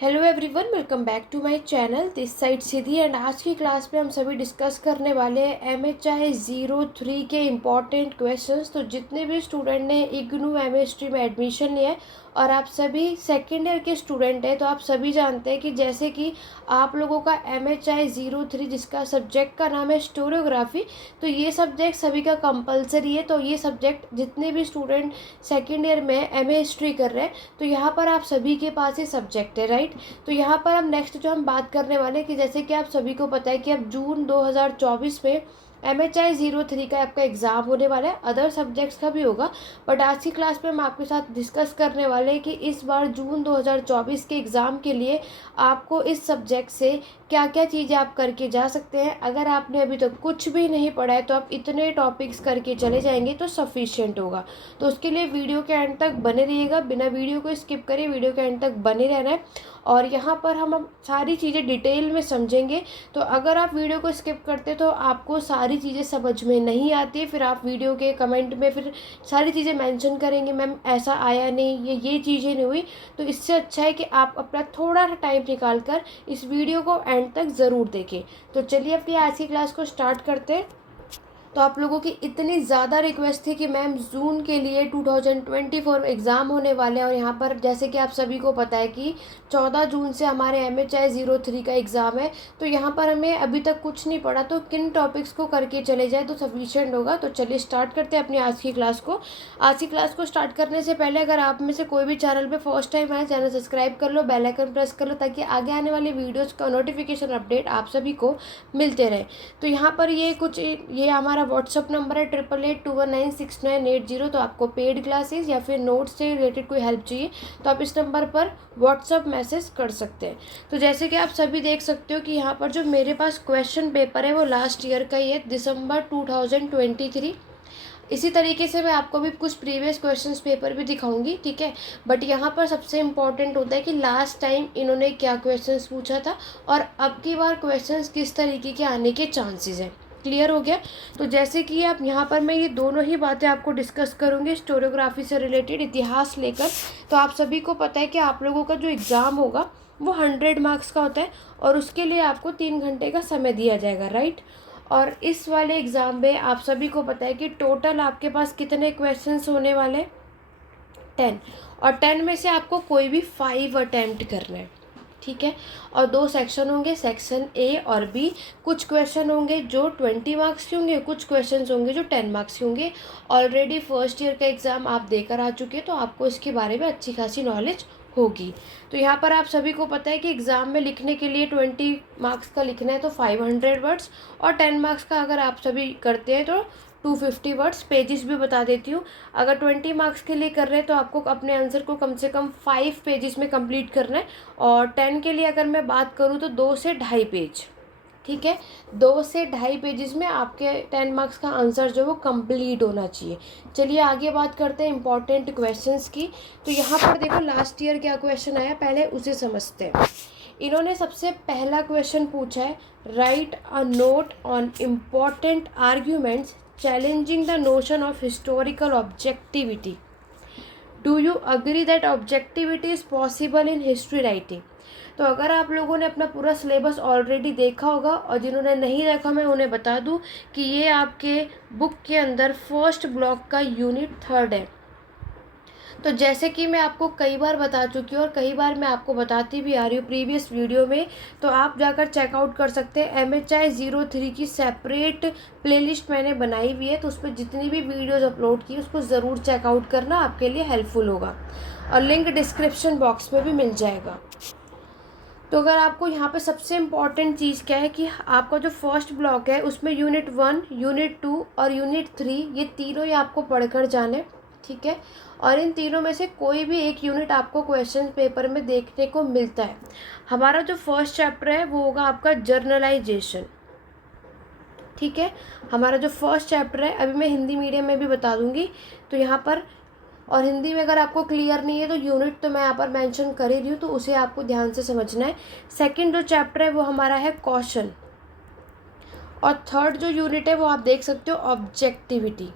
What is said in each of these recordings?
Hello everyone, welcome back to my channel. This side Siddhi and आज की class में हम सभी डिस्कस करने वाले हैं MHI 03 के इम्पॉर्टेंट क्वेश्चंस। तो जितने भी स्टूडेंट ने इग्नू MA में एडमिशन लिया है और आप सभी सेकेंड ईयर के स्टूडेंट हैं, तो आप सभी जानते हैं कि जैसे कि आप लोगों का MHI 03 जिसका सब्जेक्ट का नाम है स्टोरियोग्राफी, तो ये सब्जेक्ट सभी का कंपलसरी है। तो ये सब्जेक्ट जितने भी स्टूडेंट सेकेंड ईयर में MA हिस्ट्री कर रहे हैं, तो यहाँ पर आप सभी के पास ये सब्जेक्ट है, राइट। तो यहाँ पर हम नेक्स्ट जो हम बात करने वाले हैं कि जैसे कि आप सभी को पता है कि अब जून 2024 में MHI 03 का आपका एग्ज़ाम होने वाला है। अदर सब्जेक्ट्स का भी होगा, बट आज की क्लास में हम आपके साथ डिस्कस करने वाले हैं कि इस बार जून 2024 के एग्ज़ाम के लिए आपको इस सब्जेक्ट से क्या क्या चीज़ें आप करके जा सकते हैं। अगर आपने अभी तक कुछ भी नहीं पढ़ा है तो आप इतने टॉपिक्स करके चले जाएंगे तो सफिशिएंट होगा। तो उसके लिए वीडियो के एंड तक बने रहिएगा, बिना वीडियो को स्किप करे वीडियो के एंड तक बने रहना है। और यहाँ पर हम सारी चीज़ें डिटेल में समझेंगे। तो अगर आप वीडियो को स्किप करते तो आपको सारी चीज़ें समझ में नहीं आती, फिर आप वीडियो के कमेंट में फिर सारी चीज़ें मेंशन करेंगे, मैम ऐसा आया नहीं, ये चीज़ें नहीं हुई। तो इससे अच्छा है कि आप अपना थोड़ा सा टाइम निकाल कर इस वीडियो को एंड तक ज़रूर देखें। तो चलिए अपनी आज की क्लास को स्टार्ट करते हैं। तो आप लोगों की इतनी ज़्यादा रिक्वेस्ट थी कि मैम जून के लिए 2024 एग्ज़ाम होने वाले हैं, और यहाँ पर जैसे कि आप सभी को पता है कि 14 जून से हमारे MHI 03 का एग्ज़ाम है। तो यहाँ पर हमें अभी तक कुछ नहीं पढ़ा, तो किन टॉपिक्स को करके चले जाए तो सफिशिएंट होगा। तो चलिए स्टार्ट करते हैं अपनी आज की क्लास को। आज की क्लास को स्टार्ट करने से पहले अगर आप में से कोई भी चैनल पर फर्स्ट टाइम आए, चैनल सब्सक्राइब कर लो, बेल आइकन प्रेस कर लो, ताकि आगे आने वाली वीडियोज़ का नोटिफिकेशन अपडेट आप सभी को मिलते रहे। तो यहाँ पर ये हमारा व्हाट्सअप नंबर है 8882196980। तो आपको पेड क्लासेस या फिर नोट्स से रिलेटेड कोई हेल्प चाहिए तो आप इस नंबर पर व्हाट्सअप मैसेज कर सकते हैं। तो जैसे कि आप सभी देख सकते हो कि यहाँ पर जो मेरे पास क्वेश्चन पेपर है वो लास्ट ईयर का ही है, दिसंबर 2023। इसी तरीके से मैं आपको भी कुछ प्रीवियस क्वेश्चंस पेपर भी दिखाऊंगी, ठीक है। बट यहाँ पर सबसे इम्पॉर्टेंट होता है कि लास्ट टाइम इन्होंने क्या क्वेश्चंस पूछा था और अब की बार क्वेश्चंस किस तरीके के आने के चांसेस हैं। क्लियर हो गया। तो जैसे कि आप यहाँ पर मैं ये दोनों ही बातें आपको डिस्कस करूँगी स्टोरियोग्राफी से रिलेटेड इतिहास लेकर। तो आप सभी को पता है कि आप लोगों का जो एग्ज़ाम होगा वो 100 मार्क्स का होता है और उसके लिए आपको 3 घंटे का समय दिया जाएगा, राइट। और इस वाले एग्ज़ाम में आप सभी को पता है कि टोटल आपके पास कितने क्वेश्चंस होने वाले हैं, 10। और 10 में से आपको कोई भी 5 अटैम्प्ट करना है, ठीक है। और 2 सेक्शन होंगे, सेक्शन ए और बी। कुछ क्वेश्चन होंगे जो 20 मार्क्स के होंगे, कुछ क्वेश्चन होंगे जो 10 मार्क्स के होंगे। ऑलरेडी फर्स्ट ईयर का एग्ज़ाम आप देकर आ चुके हैं तो आपको इसके बारे में अच्छी खासी नॉलेज होगी। तो यहाँ पर आप सभी को पता है कि एग्ज़ाम में लिखने के लिए 20 मार्क्स का लिखना है तो 500 वर्ड्स, और 10 मार्क्स का अगर आप सभी करते हैं तो 250 वर्ड्स। पेजेस भी बता देती हूँ, अगर 20 मार्क्स के लिए कर रहे हैं तो आपको अपने आंसर को कम से कम 5 पेजेस में कंप्लीट करना है। और 10 के लिए अगर मैं बात करूँ तो 2 से ढाई पेज, ठीक है। 2 से ढाई पेजेस में आपके 10 मार्क्स का आंसर जो वो कंप्लीट होना चाहिए। चलिए आगे बात करते हैं इंपॉर्टेंट क्वेश्चंस की। तो यहाँ पर देखो लास्ट ईयर क्या क्वेश्चन आया, पहले उसे समझते हैं। इन्होंने सबसे पहला क्वेश्चन पूछा है, right a note on important arguments challenging the notion of historical objectivity. Do you agree that objectivity is possible in history writing. तो अगर आप लोगों ने अपना पूरा सिलेबस ऑलरेडी देखा होगा, और जिन्होंने नहीं देखा मैं उन्हें बता दूं कि ये आपके बुक के अंदर फर्स्ट ब्लॉक का यूनिट 3 है। तो जैसे कि मैं आपको कई बार बता चुकी हूँ और कई बार मैं आपको बताती भी आ रही हूँ प्रीवियस वीडियो में, तो आप जाकर चेकआउट कर सकते हैं। MHI 03 की सेपरेट प्लेलिस्ट मैंने बनाई हुई है, तो उस पर जितनी भी वीडियोज़ अपलोड की उसको ज़रूर चेकआउट करना, आपके लिए हेल्पफुल होगा। और लिंक डिस्क्रिप्शन बॉक्स में भी मिल जाएगा। तो अगर आपको यहाँ पे सबसे इम्पॉर्टेंट चीज़ क्या है कि आपका जो फर्स्ट ब्लॉक है उसमें यूनिट 1, यूनिट 2 और यूनिट 3 ये तीनों ही आपको पढ़कर जाने, ठीक है। और इन तीनों में से कोई भी एक यूनिट आपको क्वेश्चन पेपर में देखने को मिलता है। हमारा जो फर्स्ट चैप्टर है वो होगा आपका जर्नलाइजेशन, ठीक है। हमारा जो फर्स्ट चैप्टर है, अभी मैं हिंदी मीडियम में भी बता दूंगी तो यहाँ पर, और हिंदी में अगर आपको क्लियर नहीं है तो यूनिट तो मैं यहाँ पर मेंशन कर ही रही हूँ, तो उसे आपको ध्यान से समझना है। सेकंड जो चैप्टर है वो हमारा है कॉशन, और थर्ड जो यूनिट है वो आप देख सकते हो ऑब्जेक्टिविटी,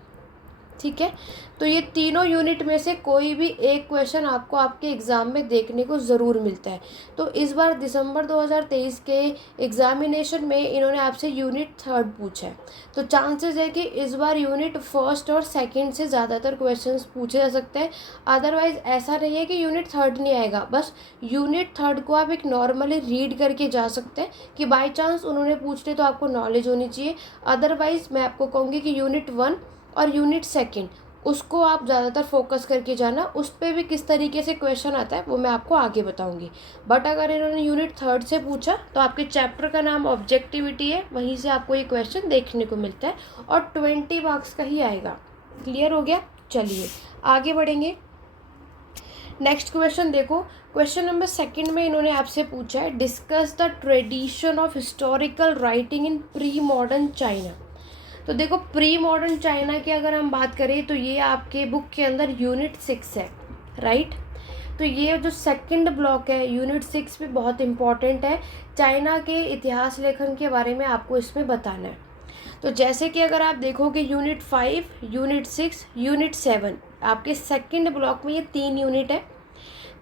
ठीक है। तो ये तीनों यूनिट में से कोई भी एक क्वेश्चन आपको आपके एग्ज़ाम में देखने को ज़रूर मिलता है। तो इस बार दिसंबर 2023 के एग्ज़ामिनेशन में इन्होंने आपसे यूनिट 3 पूछा है। तो चांसेस है कि इस बार यूनिट 1 और 2 से ज़्यादातर क्वेश्चंस पूछे जा सकते हैं। अदरवाइज़ ऐसा नहीं है कि यूनिट 3 नहीं आएगा, बस यूनिट 3 को आप एक नॉर्मली रीड करके जा सकते हैं कि बाई चांस उन्होंने पूछ ले तो आपको नॉलेज होनी चाहिए। अदरवाइज़ मैं आपको कहूँगी कि यूनिट 1 और यूनिट 2 उसको आप ज़्यादातर फोकस करके जाना, उस पर भी किस तरीके से क्वेश्चन आता है वो मैं आपको आगे बताऊंगी। बट अगर इन्होंने यूनिट 3 से पूछा तो आपके चैप्टर का नाम ऑब्जेक्टिविटी है, वहीं से आपको ये क्वेश्चन देखने को मिलता है और 20 मार्क्स का ही आएगा। क्लियर हो गया? चलिए आगे बढ़ेंगे। नेक्स्ट क्वेश्चन देखो, क्वेश्चन नंबर 2 में इन्होंने आपसे पूछा है discuss the tradition of historical writing in pre modern China. तो देखो प्री मॉडर्न चाइना की अगर हम बात करें तो ये आपके बुक के अंदर यूनिट 6 है, राइट। तो ये जो सेकंड ब्लॉक है यूनिट 6 भी बहुत इंपॉर्टेंट है, चाइना के इतिहास लेखन के बारे में आपको इसमें बताना है। तो जैसे कि अगर आप देखोगे यूनिट 5, यूनिट 6, यूनिट 7 आपके सेकंड ब्लॉक में ये 3 यूनिट है।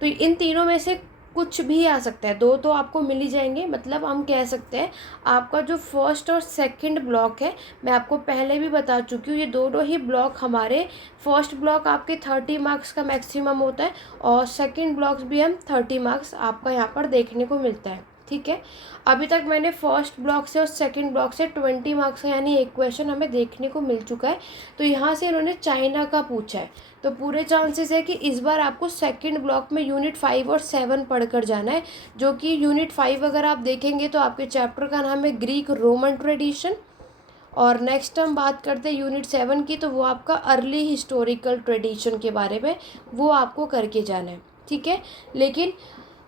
तो इन तीनों में से कुछ भी आ सकता है, 2 तो आपको मिल ही जाएंगे। मतलब हम कह सकते हैं आपका जो 1st और 2nd ब्लॉक है, मैं आपको पहले भी बता चुकी हूँ, ये दोनों ही ब्लॉक हमारे 1st ब्लॉक आपके 30 मार्क्स का मैक्सिमम होता है और 2nd ब्लॉक्स भी हम 30 मार्क्स आपका यहाँ पर देखने को मिलता है। ठीक है, अभी तक मैंने 1st ब्लॉक से और 2nd ब्लॉक से 20 मार्क्स का यानी एक क्वेश्चन हमें देखने को मिल चुका है। तो यहाँ से इन्होंने चाइना का पूछा है, तो पूरे चांसेस है कि इस बार आपको 2nd ब्लॉक में यूनिट 5 और 7 पढ़कर जाना है। जो कि यूनिट 5 अगर आप देखेंगे तो आपके चैप्टर का नाम है ग्रीक रोमन ट्रेडिशन, और नेक्स्ट हम बात करते हैं यूनिट 7 की, तो वो आपका अर्ली हिस्टोरिकल ट्रेडिशन के बारे में वो आपको करके जाना है। ठीक है, लेकिन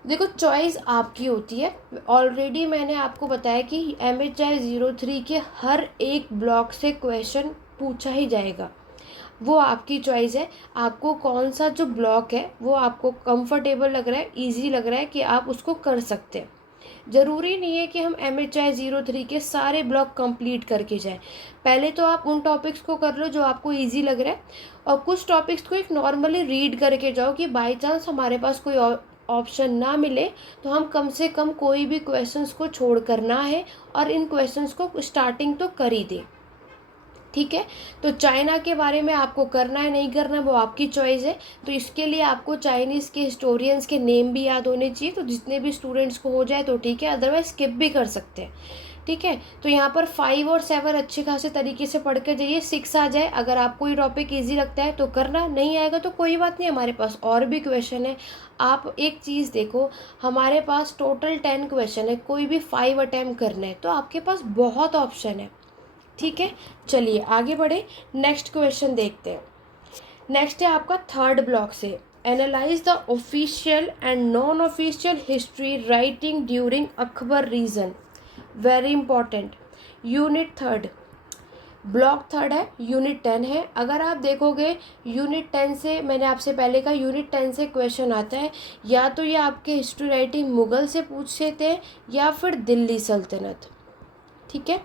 देखो चॉइस आपकी होती है। ऑलरेडी मैंने आपको बताया कि MHI 03 के हर एक ब्लॉक से क्वेश्चन पूछा ही जाएगा, वो आपकी चॉइस है। आपको कौन सा जो ब्लॉक है वो आपको कंफर्टेबल लग रहा है, इजी लग रहा है कि आप उसको कर सकते हैं। ज़रूरी नहीं है कि हम MHI 03 के सारे ब्लॉक कंप्लीट करके जाएं। पहले तो आप उन टॉपिक्स को कर लो जो आपको इजी लग रहा है, और कुछ टॉपिक्स को एक नॉर्मली रीड करके जाओ कि बाई चांस हमारे पास कोई ऑप्शन ना मिले तो हम कम से कम कोई भी क्वेश्चंस को छोड़ कर ना है और इन क्वेश्चंस को स्टार्टिंग तो कर ही दें। ठीक है, तो चाइना के बारे में आपको करना है नहीं करना वो आपकी चॉइस है। तो इसके लिए आपको चाइनीज़ के हिस्टोरियंस के नेम भी याद होने चाहिए, तो जितने भी स्टूडेंट्स को हो जाए तो ठीक है, अदरवाइज स्किप भी कर सकते हैं। ठीक है, तो यहाँ पर 5 और 7 अच्छे खासे तरीके से पढ़ कर जाइए। 6 आ जाए, अगर आपको ये टॉपिक ईजी लगता है तो करना, नहीं आएगा तो कोई बात नहीं, हमारे पास और भी क्वेश्चन है। आप एक चीज़ देखो, हमारे पास टोटल 10 क्वेश्चन है, कोई भी 5 अटैम्प्ट करना है तो आपके पास बहुत ऑप्शन है। ठीक है, चलिए आगे बढ़े, नेक्स्ट क्वेश्चन देखते हैं। नेक्स्ट है आपका 3rd ब्लॉक से, analyse the official and non official history writing during Akbar region. Very important, unit 3 block 3 है, यूनिट 10 है। अगर आप देखोगे यूनिट 10 से, मैंने आपसे पहले कहा यूनिट 10 से क्वेश्चन आता है, या तो ये आपके हिस्ट्री राइटिंग मुग़ल से पूछते थे या फिर दिल्ली सल्तनत। ठीक है,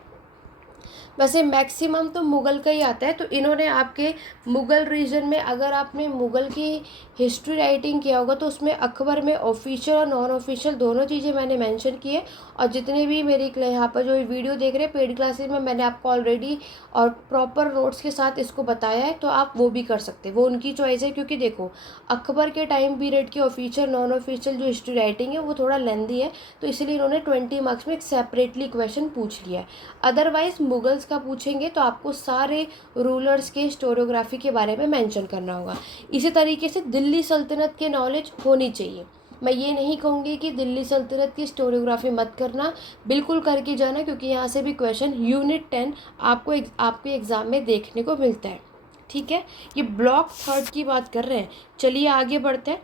वैसे मैक्सिमम तो मुग़ल का ही आता है। तो इन्होंने आपके मुग़ल रीजन में, अगर आपने मुग़ल की हिस्ट्री राइटिंग किया होगा तो उसमें अकबर में ऑफिशियल और नॉन ऑफिशियल दोनों चीज़ें मैंने मेंशन की है। और जितने भी मेरी यहाँ पर जो वीडियो देख रहे हैं पेड क्लासेस में, मैंने आपको ऑलरेडी और प्रॉपर नोट्स के साथ इसको बताया है, तो आप वो भी कर सकते हैं, वो उनकी चॉइस है। क्योंकि देखो अकबर के टाइम पीरियड की ऑफिशियल नॉन ऑफिशियल जो हिस्ट्री राइटिंग है वो थोड़ा लेंदी है, तो इसलिए इन्होंने 20 मार्क्स में एक सेपरेटली क्वेश्चन पूछ लिया है। अदरवाइज मुगल्स का पूछेंगे तो आपको सारे रूलर्स के हिस्टोरियोग्राफी के बारे में मेंशन करना होगा। इसी तरीके से दिल्ली सल्तनत के नॉलेज होनी चाहिए। मैं ये नहीं कहूँगी कि दिल्ली सल्तनत की हिस्टोरियोग्राफी मत करना, बिल्कुल करके जाना, क्योंकि यहाँ से भी क्वेश्चन यूनिट 10 आपको आपके एग्ज़ाम में देखने को मिलता है। ठीक है, ये ब्लॉक 3 की बात कर रहे हैं। चलिए आगे बढ़ते हैं।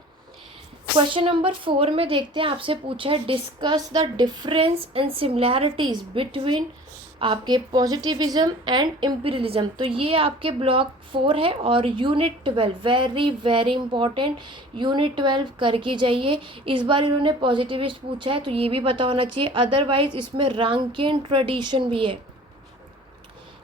क्वेश्चन नंबर 4 में देखते हैं, आपसे पूछा है discuss the difference and similarities between आपके पॉजिटिविज्म एंड एम्पिरियलिज्म। तो ये आपके ब्लॉक 4 है और unit 12 very very important, unit 12 करके जाइए। इस बार इन्होंने पॉजिटिविस्ट पूछा है तो ये भी पता होना चाहिए, अदरवाइज इसमें रांकियन ट्रेडिशन भी है।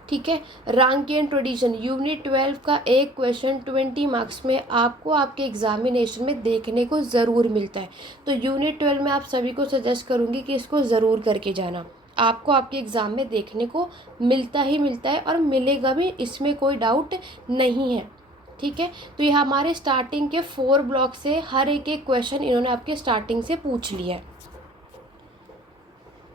ठीक है। रांकियन ट्रेडिशन यूनिट 12 का एक क्वेश्चन 20 मार्क्स में आपको आपके एग्जामिनेशन में देखने को ज़रूर मिलता है। तो यूनिट 12 में आप सभी को सजेस्ट करूँगी कि इसको ज़रूर करके जाना, आपको आपके एग्ज़ाम में देखने को मिलता ही मिलता है और मिलेगा भी, इसमें कोई डाउट नहीं है। ठीक है, तो ये हमारे स्टार्टिंग के 4 ब्लॉक से हर एक एक क्वेश्चन इन्होंने आपके स्टार्टिंग से पूछ लिया है।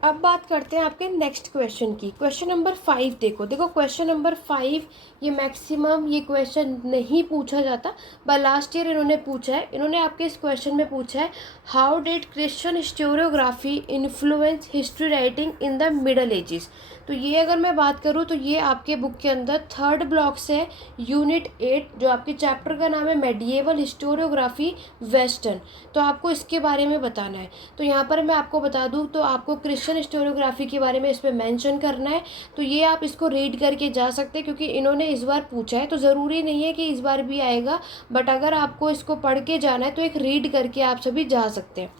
अब बात करते हैं आपके नेक्स्ट क्वेश्चन की। क्वेश्चन नंबर 5 देखो क्वेश्चन नंबर 5 ये मैक्सिमम ये क्वेश्चन नहीं पूछा जाता, पर लास्ट ईयर इन्होंने पूछा है। इन्होंने आपके इस क्वेश्चन में पूछा है how did Christian historiography influence history writing in the middle edges. तो ये अगर मैं बात करूँ तो ये आपके बुक के अंदर 3rd ब्लॉक से है, यूनिट 8, जो आपके चैप्टर का नाम है मेडिएवल हिस्टोरियोग्राफी वेस्टर्न। तो आपको इसके बारे में बताना है। तो यहाँ पर मैं आपको बता दूँ तो आपको क्रिश्चियन हिस्टोरियोग्राफी के बारे में इसमें मेंशन करना है। तो ये आप इसको रीड करके जा सकते हैं, क्योंकि इन्होंने इस बार पूछा है, तो ज़रूरी नहीं है कि इस बार भी आएगा, बट अगर आपको इसको पढ़ के जाना है तो एक रीड करके आप सभी जा सकते हैं।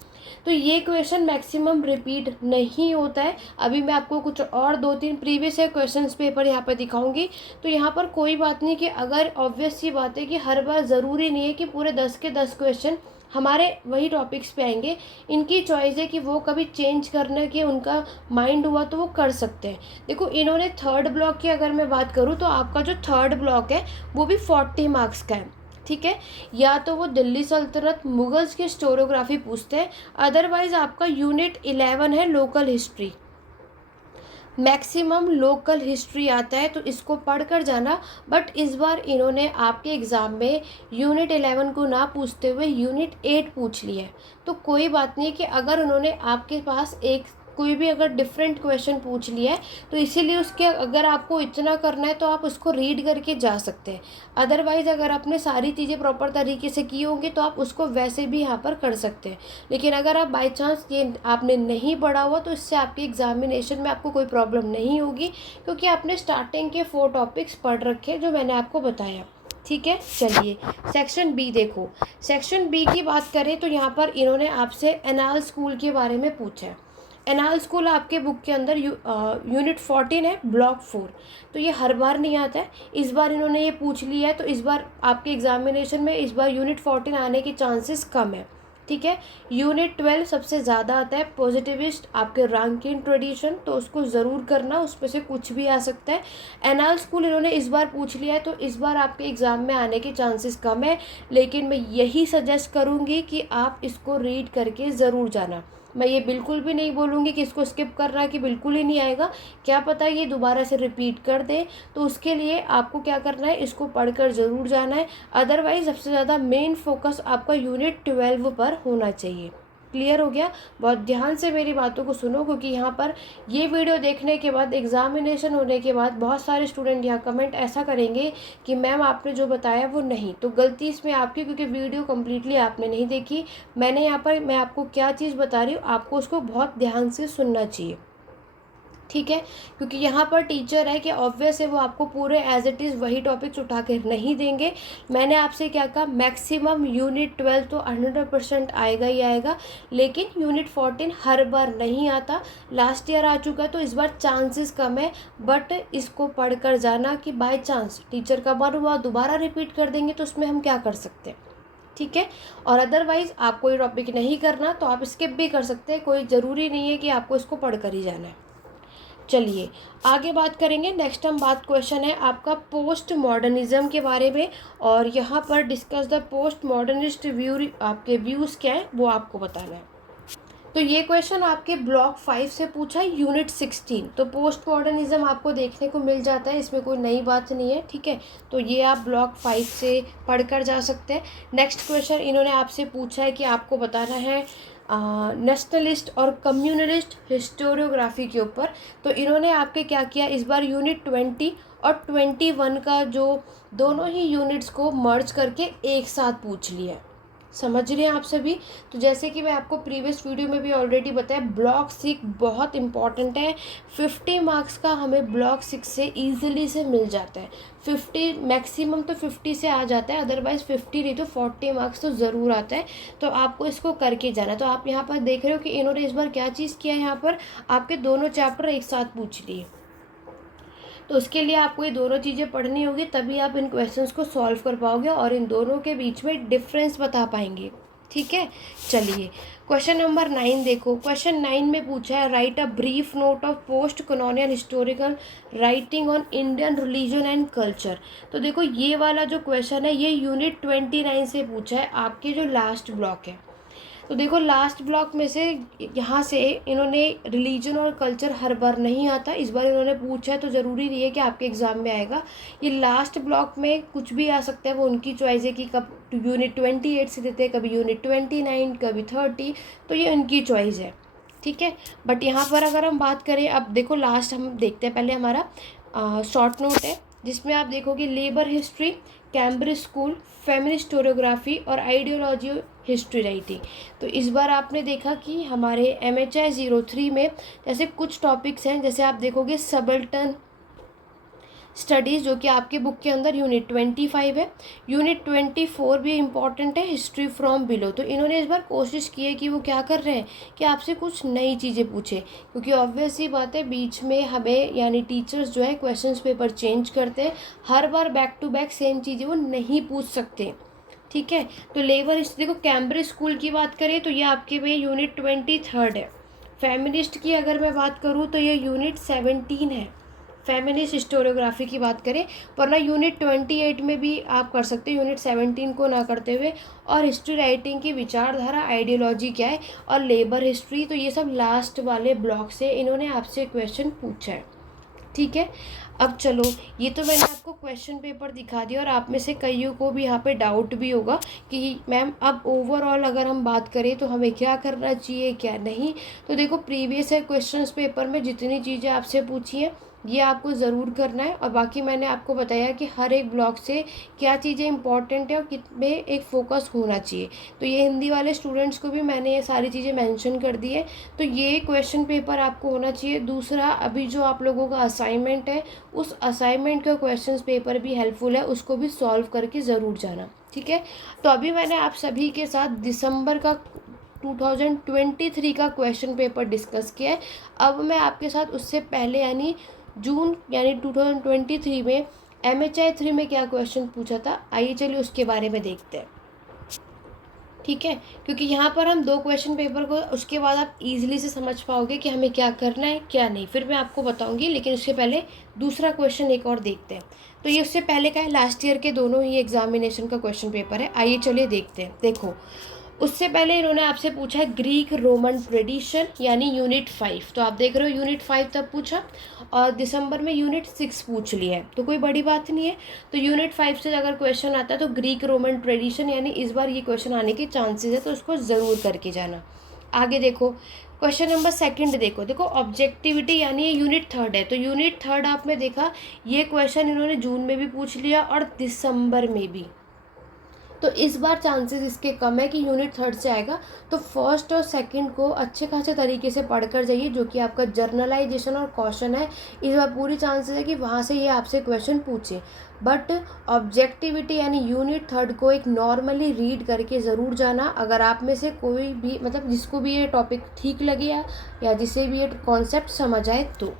तो ये क्वेश्चन मैक्सिमम रिपीट नहीं होता है। अभी मैं आपको कुछ और 2-3 प्रीवियस ईयर क्वेश्चंस पेपर यहाँ पर दिखाऊंगी। तो यहाँ पर कोई बात नहीं कि अगर ऑब्वियस सी बात है कि हर बार ज़रूरी नहीं है कि पूरे 10 के 10 क्वेश्चन हमारे वही टॉपिक्स पे आएंगे। इनकी चॉइस है कि वो कभी चेंज करने के उनका माइंड हुआ तो वो कर सकते हैं। देखो इन्होंने 3rd ब्लॉक की अगर मैं बात करूँ तो आपका जो 3rd ब्लॉक है वो भी 40 मार्क्स का है। ठीक है, या तो वो दिल्ली सल्तनत मुगल्स की हिस्टोरियोग्राफी पूछते हैं, अदरवाइज आपका यूनिट 11 है local history, maximum local history आता है, तो इसको पढ़ कर जाना। बट इस बार इन्होंने आपके एग्ज़ाम में यूनिट 11 को ना पूछते हुए यूनिट 8 पूछ लिया है। तो कोई बात नहीं कि अगर उन्होंने आपके पास एक कोई भी अगर डिफरेंट क्वेश्चन पूछ लिया है तो इसीलिए उसके अगर आपको इतना करना है तो आप उसको रीड करके जा सकते हैं। अदरवाइज़ अगर आपने सारी चीज़ें प्रॉपर तरीके से की होंगी तो आप उसको वैसे भी यहाँ पर कर सकते हैं। लेकिन अगर आप बाई चांस ये आपने नहीं पढ़ा हुआ तो इससे आपके एग्जामिनेशन में आपको कोई प्रॉब्लम नहीं होगी, क्योंकि आपने स्टार्टिंग के 4 टॉपिक्स पढ़ रखे जो मैंने आपको बताया। ठीक है, चलिए सेक्शन बी देखो। सेक्शन बी की बात करें तो यहाँ पर इन्होंने आपसे एनाल स्कूल के बारे में पूछा है। एनाल स्कूल आपके बुक के अंदर यूनिट 14 है, ब्लॉक 4। तो ये हर बार नहीं आता है, इस बार इन्होंने ये पूछ लिया है, तो इस बार आपके एग्जामिनेशन में इस बार यूनिट 14 आने के चांसेस कम है। ठीक है, यूनिट 12 सबसे ज़्यादा आता है, पॉजिटिविस्ट आपके रांकिन ट्रेडिशन, तो उसको ज़रूर करना, उसमें से कुछ भी आ सकता है। एनाल स्कूल इन्होंने इस बार पूछ लिया है, तो इस बार आपके एग्ज़ाम में आने के चांसेस कम है। लेकिन मैं यही सजेस्ट करूँगी कि आप इसको रीड करके ज़रूर जाना। मैं ये बिल्कुल भी नहीं बोलूँगी कि इसको स्किप कर रहा है कि बिल्कुल ही नहीं आएगा, क्या पता ये दोबारा से रिपीट कर दे, तो उसके लिए आपको क्या करना है, इसको पढ़कर ज़रूर जाना है। अदरवाइज़ सबसे ज़्यादा मेन फोकस आपका यूनिट 12 पर होना चाहिए। क्लियर हो गया? बहुत ध्यान से मेरी बातों को सुनो, क्योंकि यहाँ पर ये वीडियो देखने के बाद एग्जामिनेशन होने के बाद बहुत सारे स्टूडेंट यहाँ कमेंट ऐसा करेंगे कि मैम आपने जो बताया वो नहीं, तो गलती इसमें आपकी, क्योंकि वीडियो कम्प्लीटली आपने नहीं देखी। मैंने यहाँ पर मैं आपको क्या चीज़ बता रही हूँ आपको उसको बहुत ध्यान से सुनना चाहिए। ठीक है, क्योंकि यहाँ पर टीचर है कि ऑब्वियस है वो आपको पूरे एज इट इज़ वही टॉपिक्स उठा के नहीं देंगे। मैंने आपसे क्या कहा, मैक्सिमम यूनिट 12 तो 100% आएगा ही आएगा, लेकिन यूनिट 14 हर बार नहीं आता। लास्ट ईयर आ चुका है तो इस बार चांसेस कम है, बट इसको पढ़ कर जाना कि बाय चांस टीचर का मन हुआ दोबारा रिपीट कर देंगे तो उसमें हम क्या कर सकते हैं। ठीक है, और अदरवाइज़ आप कोई टॉपिक नहीं करना तो आप स्किप भी कर सकते हैं, कोई ज़रूरी नहीं है कि आपको इसको पढ़ कर ही जाना है। चलिए आगे बात करेंगे। नेक्स्ट हम बात क्वेश्चन है आपका पोस्ट मॉडर्निज्म के बारे में, और यहाँ पर discuss the post modernist view, आपके व्यूज़ क्या है वो आपको बताना है। तो ये क्वेश्चन आपके ब्लॉक 5 से पूछा है, यूनिट 16। तो पोस्ट मॉडर्निज्म आपको देखने को मिल जाता है, इसमें कोई नई बात नहीं है। ठीक है, तो ये आप ब्लॉक 5 से पढ़कर जा सकते हैं। नेक्स्ट क्वेश्चन इन्होंने आपसे पूछा है कि आपको बताना है नेशनलिस्ट और कम्युनलिस्ट हिस्टोरियोग्राफी के ऊपर। तो इन्होंने आपके क्या किया, इस बार यूनिट 20 और 21 का जो दोनों ही यूनिट्स को मर्ज करके एक साथ पूछ लिया है। समझ रहे हैं आप सभी? तो जैसे कि मैं आपको प्रीवियस वीडियो में भी ऑलरेडी बताया, ब्लॉक 6 बहुत इंपॉर्टेंट है। 50 मार्क्स का हमें ब्लॉक 6 से ईजिली से मिल जाता है। 50 मैक्सिमम तो 50 से आ जाता है, अदरवाइज़ 50 नहीं तो 40 मार्क्स तो ज़रूर आता है। तो आपको इसको करके जाना। तो आप यहाँ पर देख रहे हो कि इन्होंने इस बार क्या चीज़ किया है, यहाँ पर आपके दोनों चैप्टर एक साथ पूछ लिए। तो उसके लिए आपको ये दोनों चीज़ें पढ़नी होगी, तभी आप इन क्वेश्चंस को सॉल्व कर पाओगे और इन दोनों के बीच में डिफरेंस बता पाएंगे। ठीक है, चलिए क्वेश्चन नंबर 9 देखो। क्वेश्चन 9 में पूछा है right a brief note of post colonial historical writing on Indian religion and culture. तो देखो ये वाला जो क्वेश्चन है ये यूनिट 29 से पूछा है, आपके जो लास्ट ब्लॉक है। तो देखो लास्ट ब्लॉक में से यहाँ से इन्होंने रिलीजन और कल्चर हर बार नहीं आता, इस बार इन्होंने पूछा है, तो ज़रूरी नहीं है कि आपके एग्ज़ाम में आएगा। ये लास्ट ब्लॉक में कुछ भी आ सकता है, वो उनकी चॉइस है कि कब यूनिट 28 से देते हैं, कभी यूनिट 29, कभी 30, तो ये उनकी चॉइस है। ठीक है, बट यहाँ पर अगर हम बात करें, अब देखो लास्ट हम देखते हैं, पहले हमारा शॉर्ट नोट है जिसमें आप देखोगे labour history, Cambridge school, feminist historiography और आइडियोलॉजी हिस्ट्री राइटिंग। तो इस बार आपने देखा कि हमारे MHI 03 में जैसे कुछ टॉपिक्स हैं, जैसे आप देखोगे सबल्टन स्टडीज़ जो कि आपके बुक के अंदर यूनिट 25 है। यूनिट 24 भी इम्पॉर्टेंट है, हिस्ट्री फ्रॉम बिलो। तो इन्होंने इस बार कोशिश की है कि वो क्या कर रहे हैं कि आपसे कुछ नई चीज़ें पूछे, क्योंकि ऑब्वियस ही बात है बीच में हमें यानी टीचर्स जो है क्वेश्चंस पेपर चेंज करते हैं, हर बार बैक टू बैक सेम चीज़ें वो नहीं पूछ सकते। ठीक है, तो लेबर हिस्ट्री देखो, कैम्ब्रिज स्कूल की बात करें तो ये आपके में यूनिट 23 है। फेमिनिस्ट की अगर मैं बात करूँ तो ये यूनिट 17 है, फेमिनिस्ट हिस्टोरियोग्राफी की बात करें, वरना यूनिट 28 में भी आप कर सकते हैं यूनिट 17 को ना करते हुए। और हिस्ट्री राइटिंग की विचारधारा, आइडियोलॉजी क्या है, और लेबर हिस्ट्री, तो ये सब लास्ट वाले ब्लॉक से इन्होंने आपसे क्वेश्चन पूछा है। ठीक है, अब चलो ये तो मैंने आपको क्वेश्चन पेपर दिखा दिया, और आप में से कईयों को भी यहाँ पे डाउट भी होगा कि मैम अब ओवरऑल अगर हम बात करें तो हमें क्या करना चाहिए क्या नहीं। तो देखो प्रीवियस ईयर क्वेश्चंस पेपर में जितनी चीज़ें आपसे पूछी हैं ये आपको ज़रूर करना है, और बाकी मैंने आपको बताया कि हर एक ब्लॉक से क्या चीज़ें इंपॉर्टेंट है और कितने एक फोकस होना चाहिए। तो ये हिंदी वाले स्टूडेंट्स को भी मैंने ये सारी चीज़ें मेंशन कर दी है, तो ये क्वेश्चन पेपर आपको होना चाहिए। दूसरा, अभी जो आप लोगों का असाइनमेंट है उस असाइनमेंट का क्वेश्चन पेपर भी हेल्पफुल है, उसको भी सॉल्व करके ज़रूर जाना। ठीक है, तो अभी मैंने आप सभी के साथ दिसंबर का 2023 का क्वेश्चन पेपर डिस्कस किया है। अब मैं आपके साथ उससे पहले यानी जून यानी 2023 में MHI 3 में क्या क्वेश्चन पूछा था, आइए चलिए उसके बारे में देखते हैं। ठीक है, क्योंकि यहाँ पर हम 2 क्वेश्चन पेपर को उसके बाद आप इजीली से समझ पाओगे कि हमें क्या करना है क्या नहीं, फिर मैं आपको बताऊंगी, लेकिन उससे पहले दूसरा क्वेश्चन एक और देखते हैं। तो ये उससे पहले का है, लास्ट ईयर के दोनों ही एग्जामिनेशन का क्वेश्चन पेपर है, आइए चलिए देखते हैं। देखो उससे पहले इन्होंने आपसे पूछा है ग्रीक रोमन ट्रेडिशन यानी यूनिट 5, तो आप देख रहे हो यूनिट 5 तब पूछा, और दिसंबर में यूनिट 6 पूछ लिया है, तो कोई बड़ी बात नहीं है। तो यूनिट 5 से अगर क्वेश्चन आता है तो ग्रीक रोमन ट्रेडिशन यानी इस बार ये क्वेश्चन आने के चांसेस है, तो उसको ज़रूर करके जाना। आगे देखो क्वेश्चन नंबर 2 देखो ऑब्जेक्टिविटी यानी ये यूनिट 3 है, तो यूनिट 3 आपने देखा ये क्वेश्चन इन्होंने जून में भी पूछ लिया और दिसंबर में भी, तो इस बार चांसेस इसके कम है कि यूनिट 3 से आएगा। तो फर्स्ट और सेकंड को अच्छे खासे तरीके से पढ़कर जाइए, जो कि आपका जर्नलाइजेशन और क्वेश्चन है, इस बार पूरी चांसेस है कि वहाँ से ये आपसे क्वेश्चन पूछे। बट ऑब्जेक्टिविटी यानी यूनिट 3 को एक नॉर्मली रीड करके ज़रूर जाना। अगर आप में से कोई भी मतलब जिसको भी ये टॉपिक ठीक लगे या जिसे भी ये कॉन्सेप्ट समझ आए तो।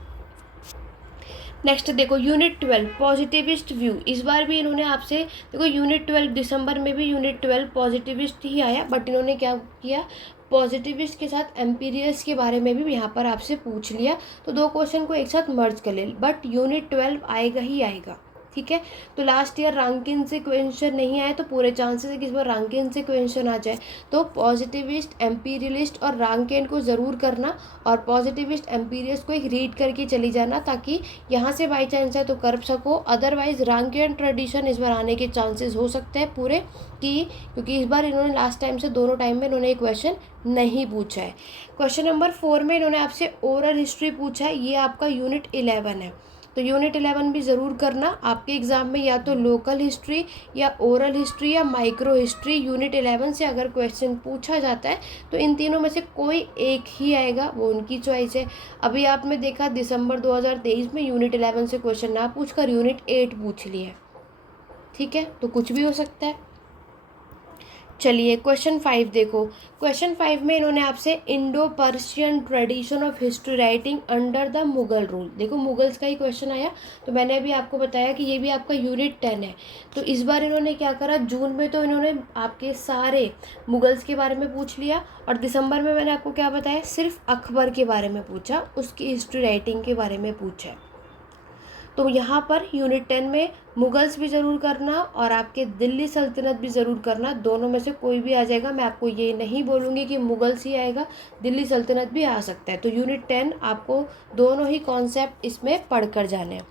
नेक्स्ट देखो यूनिट 12 पॉजिटिविस्ट व्यू, इस बार भी इन्होंने आपसे देखो यूनिट 12 दिसंबर में भी यूनिट 12 पॉजिटिविस्ट ही आया, बट इन्होंने क्या किया पॉजिटिविस्ट के साथ एम्पीरियल्स के बारे में भी यहाँ पर आपसे पूछ लिया, तो 2 क्वेश्चन को एक साथ मर्ज कर ले, बट यूनिट 12 आएगा ही आएगा। ठीक है, तो लास्ट ईयर रैंकिन से क्वेश्चन नहीं आए, तो पूरे चांसेस है कि इस बार रैंकिन से क्वेश्चन आ जाए। तो पॉजिटिविस्ट, एम्पीरियलिस्ट और रैंकिन को ज़रूर करना, और पॉजिटिविस्ट एम्पीरियलिस्ट को एक रीड करके चली जाना, ताकि यहाँ से बाई चांस है तो कर सको। अदरवाइज रैंकिन ट्रेडिशन इस बार आने के चांसेस हो सकते हैं पूरे कि, क्योंकि इस बार इन्होंने लास्ट टाइम से दोनों टाइम में इन्होंने एक क्वेश्चन नहीं पूछा है। क्वेश्चन नंबर 4 में इन्होंने आपसे ओरल हिस्ट्री पूछा है, ये आपका यूनिट 11 है, तो यूनिट 11 भी ज़रूर करना। आपके एग्ज़ाम में या तो लोकल हिस्ट्री या ओरल हिस्ट्री या माइक्रो हिस्ट्री यूनिट 11 से अगर क्वेश्चन पूछा जाता है तो इन तीनों में से कोई एक ही आएगा, वो उनकी चॉइस है। अभी आपने देखा दिसंबर 2023 में यूनिट 11 से क्वेश्चन ना पूछकर यूनिट 8 पूछ लिया है। ठीक है, तो कुछ भी हो सकता है। चलिए क्वेश्चन 5 देखो। क्वेश्चन 5 में इन्होंने आपसे Indo Persian tradition of history writing under the Mughal rule, देखो मुगल्स का ही क्वेश्चन आया। तो मैंने अभी आपको बताया कि ये भी आपका यूनिट 10 है। तो इस बार इन्होंने क्या करा, जून में तो इन्होंने आपके सारे मुगल्स के बारे में पूछ लिया, और दिसंबर में मैंने आपको क्या बताया, सिर्फ अकबर के बारे में पूछा, उसकी हिस्ट्री राइटिंग के बारे में पूछा। तो यहाँ पर यूनिट 10 में मुगल्स भी ज़रूर करना और आपके दिल्ली सल्तनत भी ज़रूर करना, दोनों में से कोई भी आ जाएगा। मैं आपको ये नहीं बोलूँगी कि मुगल्स ही आएगा, दिल्ली सल्तनत भी आ सकता है। तो यूनिट 10 आपको दोनों ही कॉन्सेप्ट इसमें पढ़ कर जाने हैं।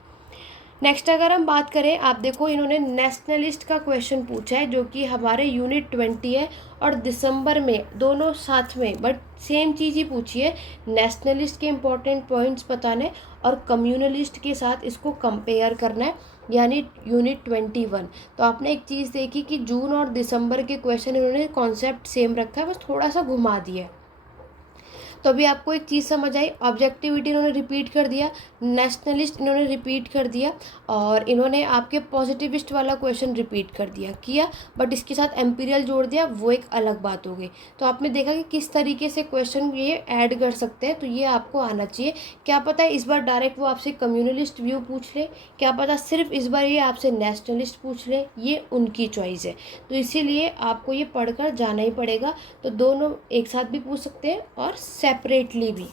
नेक्स्ट अगर हम बात करें, आप देखो इन्होंने नेशनलिस्ट का क्वेश्चन पूछा है जो कि हमारे यूनिट 20 है, और दिसंबर में दोनों साथ में बट सेम चीज़ ही पूछी है। नेशनलिस्ट के इम्पोर्टेंट पॉइंट्स बताने और कम्युनलिस्ट के साथ इसको कंपेयर करना है, यानी यूनिट 21। तो आपने एक चीज़ देखी कि जून और दिसंबर के क्वेश्चन इन्होंने कॉन्सेप्ट सेम रखा है, बस थोड़ा सा घुमा दिया है। तो अभी आपको एक चीज़ समझ आई, ऑब्जेक्टिविटी इन्होंने रिपीट कर दिया, नेशनलिस्ट इन्होंने रिपीट कर दिया, और इन्होंने आपके पॉजिटिविस्ट वाला क्वेश्चन रिपीट कर दिया किया, बट इसके साथ एम्पीरियल जोड़ दिया, वो एक अलग बात हो गई। तो आपने देखा कि किस तरीके से क्वेश्चन ये ऐड कर सकते हैं, तो ये आपको आना चाहिए। क्या पता है इस बार डायरेक्ट वो आपसे कम्युनलिस्ट व्यू पूछ ले, क्या पता सिर्फ इस बार ये आपसे नेशनलिस्ट पूछ ले, ये उनकी चॉइस है। तो इसीलिए आपको ये पढ़कर जाना ही पड़ेगा। तो दोनों एक साथ भी पूछ सकते हैं और सेपरेटली भी।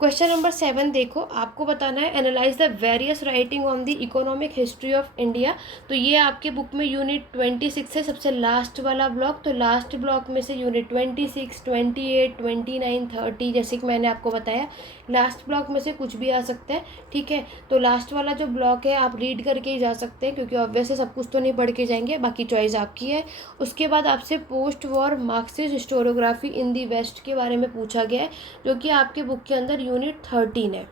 क्वेश्चन नंबर 7 देखो, आपको बताना है analyse the various writing on the economic history of India. तो ये आपके बुक में यूनिट 26 है, सबसे लास्ट वाला ब्लॉक। तो लास्ट ब्लॉक में से यूनिट 26, 28, 29, 30, जैसे कि मैंने आपको बताया लास्ट ब्लॉक में से कुछ भी आ सकता है, ठीक है। तो लास्ट वाला जो ब्लॉक है आप रीड करके ही जा सकते हैं, क्योंकि ऑब्वियसली सब कुछ तो नहीं पढ़ के जाएंगे, बाकी चॉइस आपकी है। उसके बाद आपसे पोस्ट वॉर मार्क्सिस्ट हिस्टोरियोग्राफी इन दी वेस्ट के बारे में पूछा गया है, जो कि आपके बुक के अंदर यूनिट 13 है।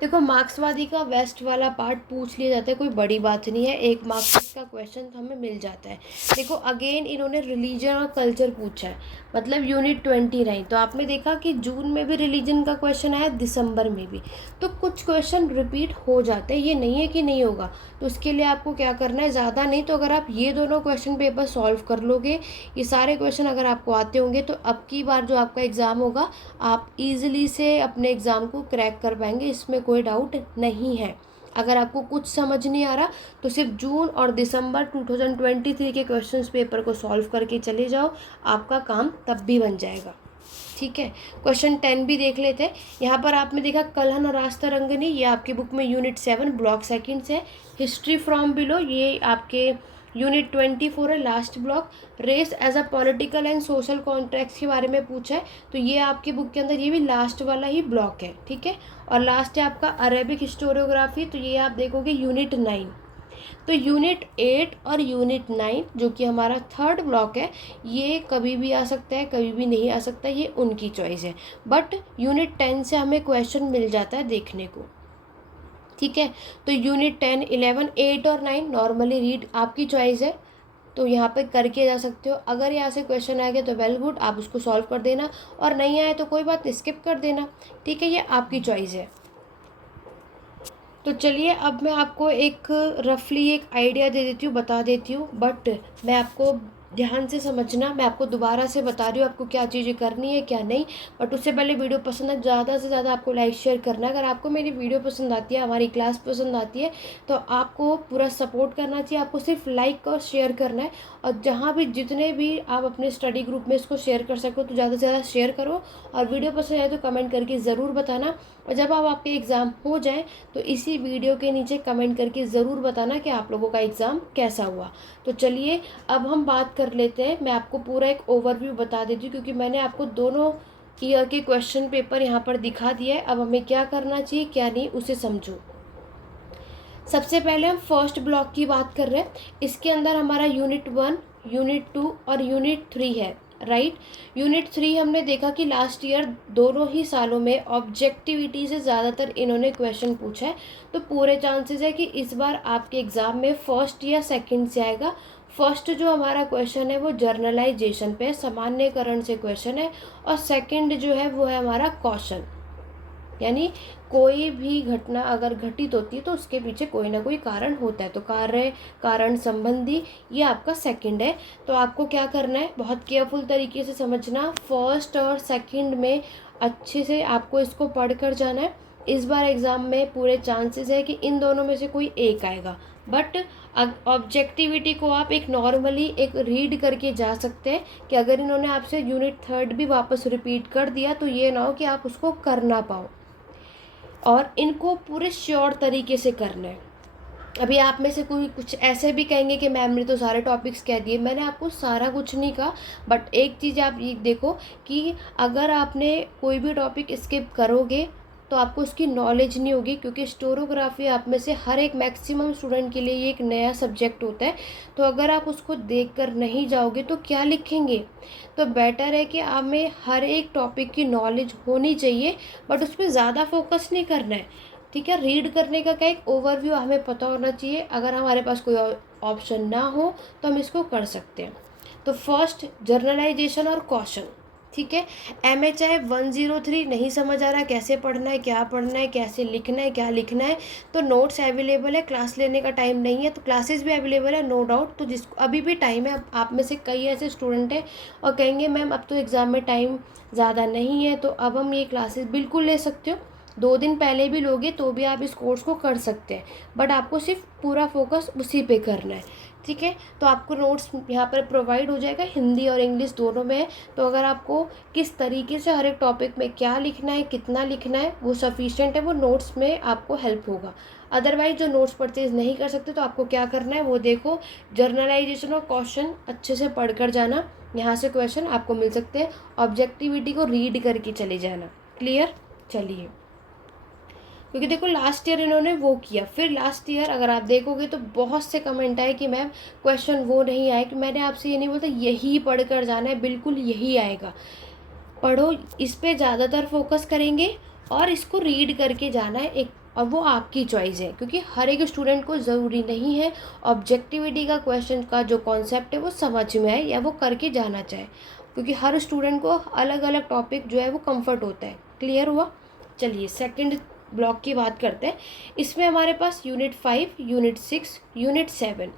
देखो मार्क्सवादी का वेस्ट वाला पार्ट पूछ लिया जाता है, कोई बड़ी बात नहीं है, एक मार्क्स का क्वेश्चन हमें मिल जाता है। देखो अगेन इन्होंने रिलीजन और कल्चर पूछा है, मतलब यूनिट 29। तो आपने देखा कि जून में भी रिलीजन का क्वेश्चन आया, दिसंबर में भी। तो कुछ क्वेश्चन रिपीट हो जाते हैं, ये नहीं है कि नहीं होगा। तो उसके लिए आपको क्या करना है, ज़्यादा नहीं तो अगर आप ये दोनों क्वेश्चन पेपर सॉल्व कर लोगे, ये सारे क्वेश्चन अगर आपको आते होंगे, तो अब की बार जो आपका एग्ज़ाम होगा आप ईजिली से अपने एग्ज़ाम को क्रैक कर पाएंगे, इसमें कोई डाउट नहीं है। अगर आपको कुछ समझ नहीं आ रहा तो सिर्फ जून और दिसंबर 2023 के क्वेश्चंस पेपर को सॉल्व करके चले जाओ, आपका काम तब भी बन जाएगा, ठीक है। क्वेश्चन 10 भी देख लेते हैं। यहाँ पर आपने देखा कलहन और रास्तरंगनी, ये आपकी बुक में यूनिट 7 ब्लॉक सेकंड से है। हिस्ट्री फ्रॉम बिलो, ये आपके यूनिट 24 है, last block. Race as a political and social context के बारे में पूछा है, तो ये आपकी बुक के अंदर ये भी लास्ट वाला ही ब्लॉक है, ठीक है। और लास्ट है आपका अरेबिक हिस्टोरियोग्राफी, तो ये आप देखोगे यूनिट 9। तो यूनिट 8 और यूनिट 9 जो कि हमारा थर्ड ब्लॉक है, ये कभी भी आ सकता है, कभी भी नहीं आ सकता, ये उनकी चॉइस है। बट यूनिट 10 से हमें क्वेश्चन मिल जाता है देखने को, ठीक है। तो यूनिट 10, 11, 8 और 9 नॉर्मली रीड आपकी चॉइस है, तो यहाँ पे करके जा सकते हो। अगर यहाँ से क्वेश्चन आ गया तो वेल गुड, आप उसको सॉल्व कर देना, और नहीं आए तो कोई बात नहीं, स्किप कर देना, ठीक है, ये आपकी चॉइस है। तो चलिए अब मैं आपको एक रफली एक आइडिया दे देती हूँ, बता देती हूँ, बट मैं आपको ध्यान से समझना, मैं आपको दोबारा से बता रही हूँ आपको क्या चीज़ें करनी है क्या नहीं। बट उससे पहले वीडियो पसंद है, ज़्यादा से ज़्यादा आपको लाइक शेयर करना है। अगर आपको मेरी वीडियो पसंद आती है, हमारी क्लास पसंद आती है, तो आपको पूरा सपोर्ट करना चाहिए, आपको सिर्फ लाइक और शेयर करना है। और जहाँ भी जितने भी आप अपने स्टडी ग्रुप में इसको शेयर कर सको तो ज़्यादा से ज़्यादा शेयर करो, और वीडियो पसंद आए तो कमेंट करके ज़रूर बताना। और जब आप आपके एग्ज़ाम हो जाए तो इसी वीडियो के नीचे कमेंट करके ज़रूर बताना कि आप लोगों का एग्ज़ाम कैसा हुआ। तो चलिए अब हम बात कर लेते हैं, मैं आपको पूरा एक ओवरव्यू बता देती हूँ, क्योंकि मैंने आपको दोनों ईयर के क्वेश्चन पेपर यहाँ पर दिखा दिया है। अब हमें क्या करना चाहिए क्या नहीं उसे समझो। सबसे पहले हम फर्स्ट ब्लॉक की बात कर रहे हैं, इसके अंदर हमारा यूनिट 1, यूनिट 2 और यूनिट 3 है, राइट। यूनिट 3 हमने देखा कि लास्ट ईयर दोनों ही सालों में ऑब्जेक्टिविटी से ज़्यादातर इन्होंने क्वेश्चन पूछा है, तो पूरे चांसेस है कि इस बार आपके एग्ज़ाम में फर्स्ट या सेकंड से आएगा। फर्स्ट जो हमारा क्वेश्चन है वो जर्नलाइजेशन पे सामान्यकरण से क्वेश्चन है, और सेकंड जो है वो है हमारा कौशल। यानी कोई भी घटना अगर घटित होती है तो उसके पीछे कोई ना कोई कारण होता है। तो कार्य कारण संबंधी ये आपका सेकंड है। तो आपको क्या करना है, बहुत केयरफुल तरीके से समझना। फर्स्ट और सेकंड में अच्छे से आपको इसको पढ़ कर जाना है। इस बार एग्ज़ाम में पूरे चांसेस है कि इन दोनों में से कोई एक आएगा, बट ऑब्जेक्टिविटी को आप एक नॉर्मली एक रीड करके जा सकते हैं कि अगर इन्होंने आपसे यूनिट थर्ड भी वापस रिपीट कर दिया तो ये ना हो कि आप उसको कर ना पाओ, और इनको पूरे श्योर तरीके से करना है। अभी आप में से कोई कुछ ऐसे भी कहेंगे कि मैम ने तो सारे टॉपिक्स कह दिए। मैंने आपको सारा कुछ नहीं कहा, बट एक चीज़ आप ये देखो कि अगर आपने कोई भी टॉपिक स्किप करोगे तो आपको उसकी नॉलेज नहीं होगी, क्योंकि स्टोरोग्राफी आप में से हर एक मैक्सिमम स्टूडेंट के लिए ये एक नया सब्जेक्ट होता है। तो अगर आप उसको देख कर नहीं जाओगे तो क्या लिखेंगे। तो बेटर है कि आप में हर एक टॉपिक की नॉलेज होनी चाहिए, बट उस पर ज़्यादा फोकस नहीं करना है, ठीक है। रीड करने का क्या एक ओवरव्यू हमें पता होना चाहिए। अगर हमारे पास कोई ऑप्शन ना हो तो हम इसको कर सकते हैं। तो फर्स्ट जर्नलाइजेशन और क्वेश्चन, ठीक है। MHI 103 नहीं समझ आ रहा कैसे पढ़ना है, क्या पढ़ना है, कैसे लिखना है, क्या लिखना है, तो नोट्स अवेलेबल है। क्लास लेने का टाइम नहीं है तो क्लासेस भी अवेलेबल है, नो डाउट। तो जिसको अभी भी टाइम है, आप में से कई ऐसे स्टूडेंट हैं और कहेंगे मैम अब तो एग्ज़ाम में टाइम ज़्यादा नहीं है, तो अब हम ये क्लासेस बिल्कुल ले सकते हो। 2 दिन पहले भी लोगे तो भी आप इस कोर्स को कर सकते हैं, बट आपको सिर्फ पूरा फोकस उसी पे करना है, ठीक है। तो आपको नोट्स यहाँ पर प्रोवाइड हो जाएगा, हिंदी और इंग्लिश दोनों में है। तो अगर आपको किस तरीके से हर एक टॉपिक में क्या लिखना है, कितना लिखना है, वो सफिशिएंट है, वो नोट्स में आपको हेल्प होगा। अदरवाइज जो नोट्स परचेज नहीं कर सकते तो आपको क्या करना है वो देखो, जर्नलाइजेशन और क्वेश्चन अच्छे से पढ़ कर जाना, यहाँ से क्वेश्चन आपको मिल सकते हैं। ऑब्जेक्टिविटी को रीड करके चले जाना। क्लियर, चलिए। क्योंकि देखो लास्ट ईयर इन्होंने वो किया, फिर लास्ट ईयर अगर आप देखोगे तो बहुत से कमेंट आए कि मैम क्वेश्चन वो नहीं आए। कि मैंने आपसे ये नहीं बोलता यही पढ़ कर जाना है, बिल्कुल यही आएगा। पढ़ो, इस पे ज़्यादातर फोकस करेंगे और इसको रीड करके जाना है एक, और वो आपकी चॉइस है, क्योंकि हर एक स्टूडेंट को ज़रूरी नहीं है ऑब्जेक्टिविटी का क्वेश्चन का जो कॉन्सेप्ट है वो समझ में आए या वो करके जाना चाहे, क्योंकि हर स्टूडेंट को अलग अलग टॉपिक जो है वो कंफर्ट होता है। क्लियर हुआ, चलिए सेकंड ब्लॉक की बात करते हैं। इसमें हमारे पास यूनिट 5, यूनिट 6, यूनिट 7।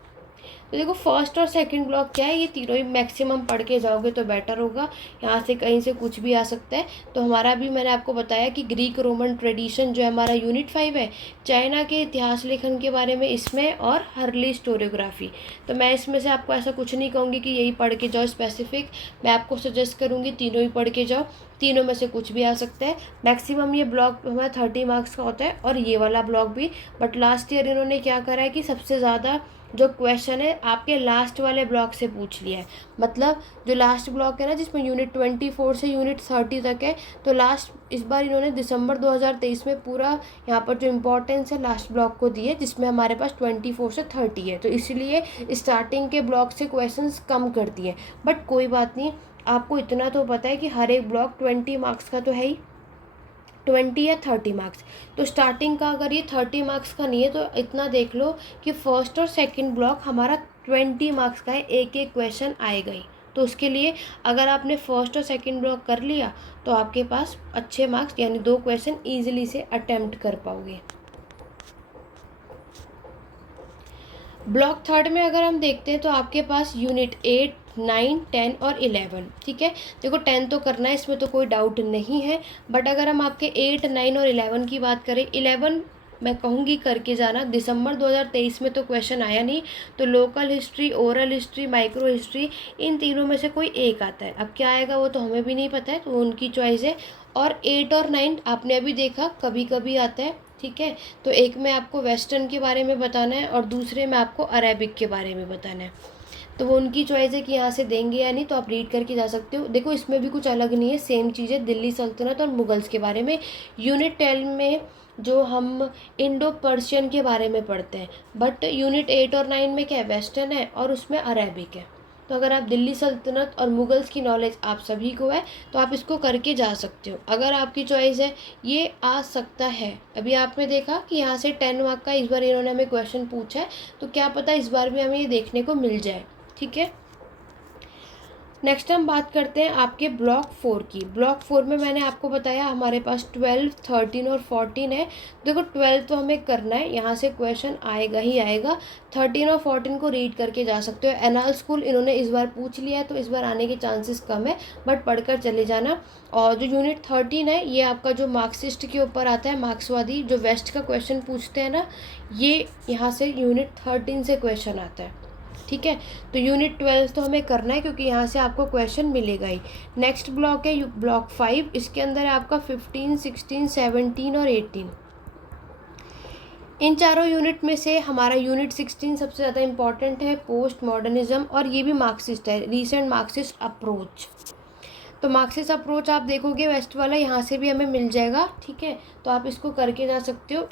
तो देखो फर्स्ट और सेकंड ब्लॉक क्या है, ये तीनों ही मैक्सिमम पढ़ के जाओगे तो बेटर होगा। यहाँ से कहीं से कुछ भी आ सकता है। तो हमारा भी मैंने आपको बताया कि ग्रीक रोमन ट्रेडिशन जो है हमारा यूनिट 5 है, चाइना के इतिहास लेखन के बारे में इसमें, और हर्ली स्टोरियोग्राफी। तो मैं इसमें से आपको ऐसा कुछ नहीं कहूँगी कि यही पढ़ के जाओ स्पेसिफिक, मैं आपको सजेस्ट करूँगी तीनों ही पढ़ के जाओ। तीनों में से कुछ भी आ सकता है। मैक्सिमम ये ब्लॉक हमारा 30 मार्क्स का होता है और ये वाला ब्लॉक भी। बट लास्ट ईयर इन्होंने क्या करा है कि सबसे ज़्यादा जो क्वेश्चन है आपके लास्ट वाले ब्लॉक से पूछ लिया है। मतलब जो लास्ट ब्लॉक है ना, जिसमें यूनिट 24 से यूनिट 30 तक है, तो लास्ट इस बार इन्होंने दिसंबर 2023 में पूरा यहाँ पर जो इम्पोर्टेंस है लास्ट ब्लॉक को दी है, जिसमें हमारे पास 24 से 30 है। तो इसलिए स्टार्टिंग के ब्लॉक से क्वेश्चंस कम कर दिए। बट कोई बात नहीं, आपको इतना तो पता है कि हर एक ब्लॉक 20 मार्क्स का तो है ही, 20 या 30 मार्क्स। तो स्टार्टिंग का अगर ये 30 मार्क्स का नहीं है तो इतना देख लो कि फर्स्ट और सेकंड ब्लॉक हमारा 20 मार्क्स का है, एक एक क्वेश्चन आएगा ही। तो उसके लिए अगर आपने फर्स्ट और सेकंड ब्लॉक कर लिया तो आपके पास अच्छे मार्क्स यानी 2 क्वेश्चन ईजिली से अटेम्प्ट कर पाओगे। ब्लॉक थर्ड में अगर हम देखते हैं तो आपके पास यूनिट 8, 9, 10 और 11, ठीक है। देखो 10 तो करना है, इसमें तो कोई डाउट नहीं है। बट अगर हम आपके 8, 9 और 11 की बात करें, 11 मैं कहूँगी करके जाना। दिसंबर 2023 में तो क्वेश्चन आया नहीं, तो local history, oral history, micro history, इन तीनों में से कोई एक आता है। अब क्या आएगा वो तो हमें भी नहीं पता है, तो उनकी चॉइस है। और 8 और 9 आपने अभी देखा कभी कभी आता है, ठीक है। तो एक में आपको वेस्टर्न के बारे में बताना है और दूसरे में आपको अरेबिक के बारे में बताना है। तो वो उनकी चॉइस है कि यहाँ से देंगे या नहीं, तो आप रीड करके जा सकते हो। देखो इसमें भी कुछ अलग नहीं है, सेम चीज़ है, दिल्ली सल्तनत और मुगल्स के बारे में। यूनिट 10 में जो हम इंडो पर्शियन के बारे में पढ़ते हैं, बट यूनिट 8 और 9 में क्या है, वेस्टर्न है और उसमें अरेबिक है। तो अगर आप दिल्ली सल्तनत और मुगल्स की नॉलेज आप सभी को है तो आप इसको करके जा सकते हो। अगर आपकी चॉइस है ये आ सकता है। अभी आपने देखा कि यहाँ से 10 मार्क का इस बार इन्होंने हमें क्वेश्चन पूछा है, तो क्या पता इस बार भी हमें ये देखने को मिल जाए, ठीक है। नेक्स्ट हम बात करते हैं आपके ब्लॉक 4 की। ब्लॉक 4 में मैंने आपको बताया हमारे पास 12, 13 और 14 है। देखो 12 तो हमें करना है, यहाँ से क्वेश्चन आएगा ही आएगा। 13 और 14 को रीड करके जा सकते हो। एनाल स्कूल इन्होंने इस बार पूछ लिया है तो इस बार आने के चांसेस कम है, बट पढ़कर चले जाना। और जो यूनिट 13 है ये आपका जो मार्क्सिस्ट के ऊपर आता है, मार्क्सवादी, जो वेस्ट का क्वेश्चन पूछते हैं ना, ये यहाँ से यूनिट 13 से क्वेश्चन आता है। ठीक है, तो यूनिट 12 तो हमें करना है क्योंकि यहाँ से आपको क्वेश्चन मिलेगा ही। नेक्स्ट ब्लॉक है ब्लॉक 5, इसके अंदर है आपका 15, 16, 17 और 18। इन चारों यूनिट में से हमारा यूनिट 16 सबसे ज़्यादा इंपॉर्टेंट है, पोस्ट मॉडर्निज्म, और ये भी मार्क्सिस्ट है, रीसेंट मार्क्सिस्ट अप्रोच। तो मार्क्सिस्ट अप्रोच आप देखोगे वेस्ट वाला यहाँ से भी हमें मिल जाएगा। ठीक है, तो आप इसको करके जा सकते हो।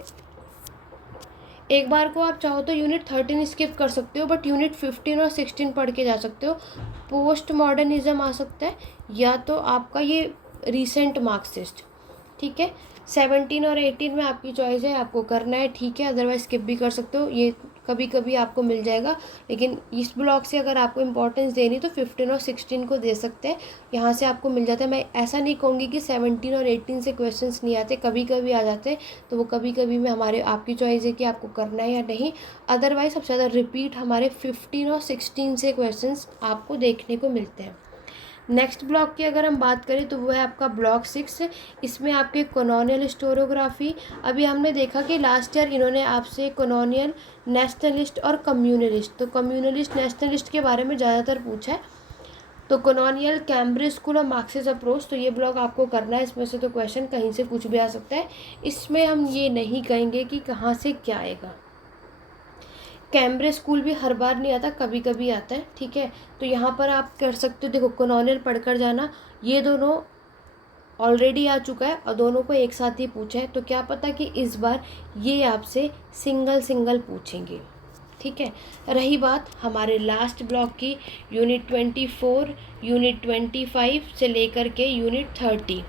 एक बार को आप चाहो तो यूनिट 13 स्किप कर सकते हो, बट यूनिट 15 और 16 पढ़ के जा सकते हो। पोस्ट मॉडर्निज्म आ सकता है, या तो आपका ये रीसेंट मार्क्सिस्ट। ठीक है, 17 और 18 में आपकी चॉइस है, आपको करना है। ठीक है, अदरवाइज स्किप भी कर सकते हो, ये कभी कभी आपको मिल जाएगा। लेकिन इस ब्लॉक से अगर आपको इंपॉर्टेंस देनी तो 15 और 16 को दे सकते हैं, यहाँ से आपको मिल जाता है। मैं ऐसा नहीं कहूँगी कि 17 और 18 से क्वेश्चंस नहीं आते, कभी कभी आ जाते हैं, तो वो कभी कभी में हमारे आपकी चॉइस है कि आपको करना है या नहीं। अदरवाइज सबसे ज़्यादा रिपीट हमारे 15 और 16 से क्वेश्चंस आपको देखने को मिलते हैं। नेक्स्ट ब्लॉक की अगर हम बात करें तो वो है आपका ब्लॉक 6। इसमें आपके कॉलोनियल हिस्टोरियोग्राफी, अभी हमने देखा कि लास्ट ईयर इन्होंने आपसे कॉलोनियल, नेशनलिस्ट और कम्युनलिस्ट, तो कम्युनलिस्ट नेशनलिस्ट के बारे में ज़्यादातर पूछा है। तो कॉलोनियल, कैम्ब्रिज स्कूल और मार्क्सिस्ट अप्रोच, तो ये ब्लॉक आपको करना है। इसमें से तो क्वेश्चन कहीं से कुछ भी आ सकता है, इसमें हम ये नहीं कहेंगे कि कहाँ से क्या आएगा। कैम्ब्रिज स्कूल भी हर बार नहीं आता, कभी कभी आता है। ठीक है, तो यहाँ पर आप कर सकते हो, देखो कॉलोनियल पढ़कर जाना, ये दोनों ऑलरेडी आ चुका है और दोनों को एक साथ ही पूछा है, तो क्या पता कि इस बार ये आपसे सिंगल सिंगल पूछेंगे। ठीक है, रही बात हमारे लास्ट ब्लॉक की, यूनिट 24, यूनिट 25 से लेकर के यूनिट 30।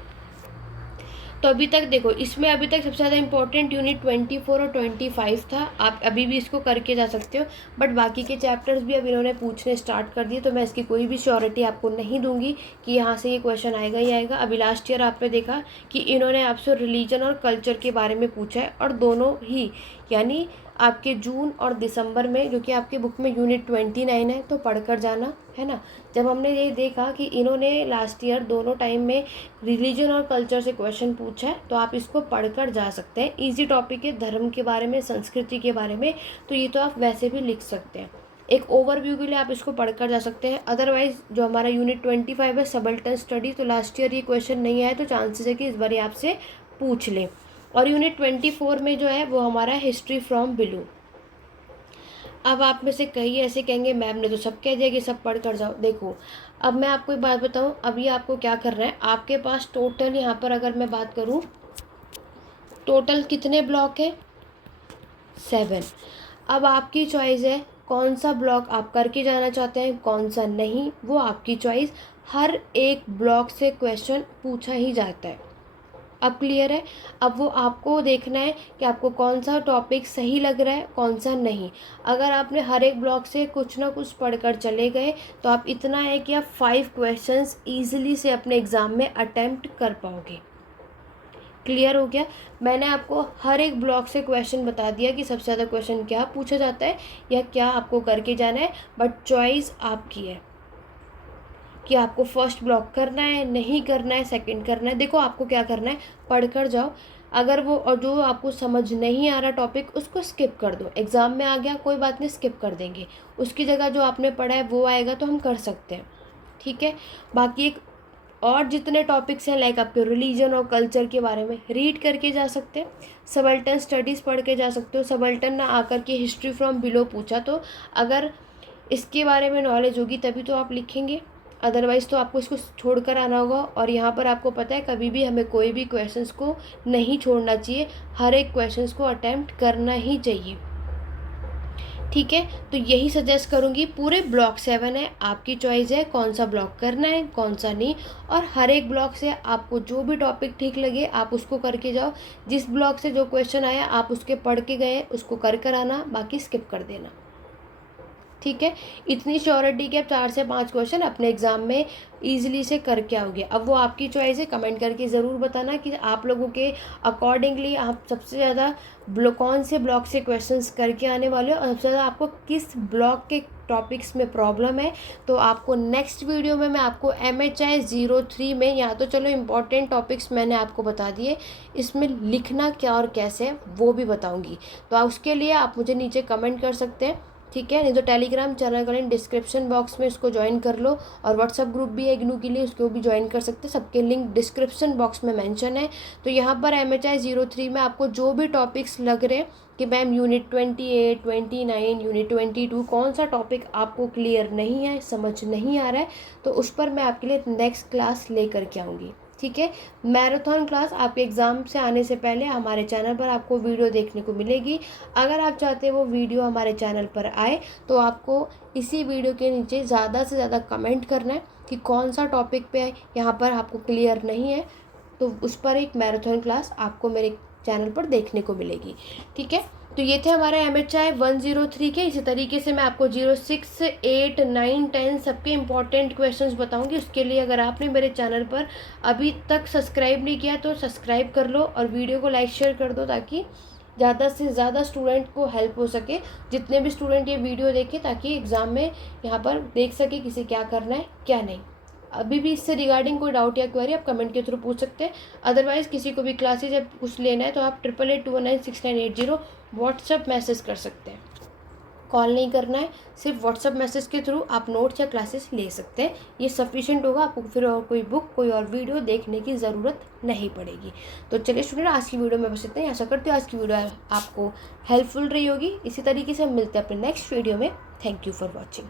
तो अभी तक देखो, इसमें अभी तक सबसे ज़्यादा इंपॉर्टेंट यूनिट 24 और 25 था। आप अभी भी इसको करके जा सकते हो, बट बाकी के चैप्टर्स भी अब इन्होंने पूछने स्टार्ट कर दिए, तो मैं इसकी कोई भी श्योरिटी आपको नहीं दूंगी कि यहाँ से ये क्वेश्चन आएगा ही आएगा। अभी लास्ट ईयर आपने देखा कि इन्होंने आपसे रिलीजन और कल्चर के बारे में पूछा है, और दोनों ही यानी आपके जून और दिसंबर में, जो कि आपके बुक में यूनिट 29 है, तो पढ़कर जाना है ना। जब हमने ये देखा कि इन्होंने लास्ट ईयर दोनों टाइम में रिलीजन और कल्चर से क्वेश्चन पूछा है, तो आप इसको पढ़कर जा सकते हैं। इजी टॉपिक है, धर्म के बारे में, संस्कृति के बारे में, तो ये तो आप वैसे भी लिख सकते हैं। एक ओवरव्यू के लिए आप इसको पढ़कर जा सकते हैं। अदरवाइज जो हमारा यूनिट 25 है सबल्टन स्टडी, तो लास्ट ईयर ये क्वेश्चन नहीं आया, तो चांसेस है कि इस बार ये आपसे पूछ लें। और यूनिट 24 में जो है वो हमारा हिस्ट्री फ्रॉम बिलो। अब आप में से कई ऐसे कहेंगे मैम ने तो सब कह दिया कि सब पढ़ कर जाओ। देखो, अब मैं आपको एक बात बताऊं, अभी आपको क्या करना है, आपके पास टोटल यहाँ पर अगर मैं बात करूं, टोटल कितने ब्लॉक है, 7। अब आपकी चॉइस है कौन सा ब्लॉक आप करके जाना चाहते हैं, कौन सा नहीं, वो आपकी चॉइस। हर एक ब्लॉक से क्वेश्चन पूछा ही जाता है। अब क्लियर है। अब वो आपको देखना है कि आपको कौन सा टॉपिक सही लग रहा है, कौन सा नहीं। अगर आपने हर एक ब्लॉक से कुछ ना कुछ पढ़कर चले गए, तो आप इतना है कि आप 5 क्वेश्चंस ईजिली से अपने एग्ज़ाम में अटेम्प्ट कर पाओगे। क्लियर हो गया। मैंने आपको हर एक ब्लॉक से क्वेश्चन बता दिया कि सबसे ज़्यादा क्वेश्चन क्या पूछा जाता है या क्या आपको करके जाना है, बट चॉइस आपकी है कि आपको फर्स्ट ब्लॉक करना है, नहीं करना है, सेकंड करना है। देखो आपको क्या करना है, पढ़कर जाओ। अगर वो और जो आपको समझ नहीं आ रहा टॉपिक, उसको स्किप कर दो। एग्ज़ाम में आ गया कोई बात नहीं, स्किप कर देंगे, उसकी जगह जो आपने पढ़ा है वो आएगा, तो हम कर सकते हैं। ठीक है, बाकी एक और जितने टॉपिक्स हैं, लाइक आपके रिलीजन और कल्चर के बारे में रीड करके जा सकते हैं। सबल्टन स्टडीज़ पढ़ के जा सकते हो। सबल्टन ना आकर के हिस्ट्री फ्रॉम बिलो पूछा, तो अगर इसके बारे में नॉलेज होगी तभी तो आप लिखेंगे, अदरवाइज़ तो आपको इसको छोड़कर आना होगा। और यहाँ पर आपको पता है कभी भी हमें कोई भी क्वेश्चंस को नहीं छोड़ना चाहिए, हर एक क्वेश्चंस को अटेम्प्ट करना ही चाहिए। ठीक है, तो यही सजेस्ट करूँगी। पूरे ब्लॉक 7 है, आपकी चॉइस है कौन सा ब्लॉक करना है, कौन सा नहीं। और हर एक ब्लॉक से आपको जो भी टॉपिक ठीक लगे आप उसको करके जाओ। जिस ब्लॉक से जो क्वेश्चन आया आप उसके पढ़ के गए, उसको कर कर आना, बाकी स्किप कर देना। ठीक है। इतनी श्योरिटी कि आप 4 से 5 क्वेश्चन अपने एग्ज़ाम में ईजिली से करके आओगे। अब वो आपकी चॉइस है, कमेंट करके ज़रूर बताना कि आप लोगों के अकॉर्डिंगली आप सबसे ज़्यादा कौन से ब्लॉक से क्वेश्चंस करके आने वाले हो और सबसे ज़्यादा आपको किस ब्लॉक के टॉपिक्स में प्रॉब्लम है। तो आपको नेक्स्ट वीडियो में मैं आपको MHI 03 में, यहाँ तो चलो इम्पॉर्टेंट टॉपिक्स मैंने आपको बता दिए, इसमें लिखना क्या और कैसे है वो भी बताऊँगी। तो उसके लिए आप मुझे नीचे कमेंट कर सकते हैं, ठीक है। नहीं तो टेलीग्राम चैनल का लिंक डिस्क्रिप्शन बॉक्स में इसको ज्वाइन कर लो, और व्हाट्सअप ग्रुप भी है इग्नू के लिए, उसको भी ज्वाइन कर सकते हैं। सबके लिंक डिस्क्रिप्शन बॉक्स में मेंशन है। तो यहाँ पर MHI 03 में आपको जो भी टॉपिक्स लग रहे हैं कि मैम यूनिट 28, 29, यूनिट 22 कौन सा टॉपिक आपको क्लियर नहीं है, समझ नहीं आ रहा है, तो उस पर मैं आपके लिए नेक्स्ट क्लास लेकर के आऊँगी, ठीक है। मैराथन क्लास आपके एग्ज़ाम से आने से पहले हमारे चैनल पर आपको वीडियो देखने को मिलेगी। अगर आप चाहते हैं वो वीडियो हमारे चैनल पर आए तो आपको इसी वीडियो के नीचे ज़्यादा से ज़्यादा कमेंट करना है कि कौन सा टॉपिक पे यहाँ पर आपको क्लियर नहीं है, तो उस पर एक मैराथन क्लास आपको मेरे चैनल पर देखने को मिलेगी, ठीक है। तो ये थे हमारे MHI 103 के। इसी तरीके से मैं आपको 06, 8, 9, 10 सबके इम्पॉर्टेंट क्वेश्चंस बताऊंगी। उसके लिए अगर आपने मेरे चैनल पर अभी तक सब्सक्राइब नहीं किया तो सब्सक्राइब कर लो और वीडियो को लाइक शेयर कर दो, ताकि ज़्यादा से ज़्यादा स्टूडेंट को हेल्प हो सके, जितने भी स्टूडेंट ये वीडियो देखें, ताकि एग्ज़ाम में यहाँ पर देख सके किसे क्या करना है क्या नहीं। अभी भी इससे रिगार्डिंग कोई डाउट या क्वेरी आप कमेंट के थ्रू पूछ सकते हैं। अदरवाइज़ किसी को भी क्लासेज या कुछ लेना है तो आप 8881969980 व्हाट्सअप मैसेज कर सकते हैं। कॉल नहीं करना है, सिर्फ व्हाट्सअप मैसेज के थ्रू आप नोट्स या क्लासेस ले सकते हैं। ये सफिशिएंट होगा, आपको फिर और कोई बुक, कोई और वीडियो देखने की ज़रूरत नहीं पड़ेगी। तो चलिए स्टूडेंट, आज की वीडियो में बस इतना ही। आशा करती हूँ आज की वीडियो आपको हेल्पफुल रही होगी। इसी तरीके से हम मिलते हैं अपने नेक्स्ट वीडियो में। Thank you for watching.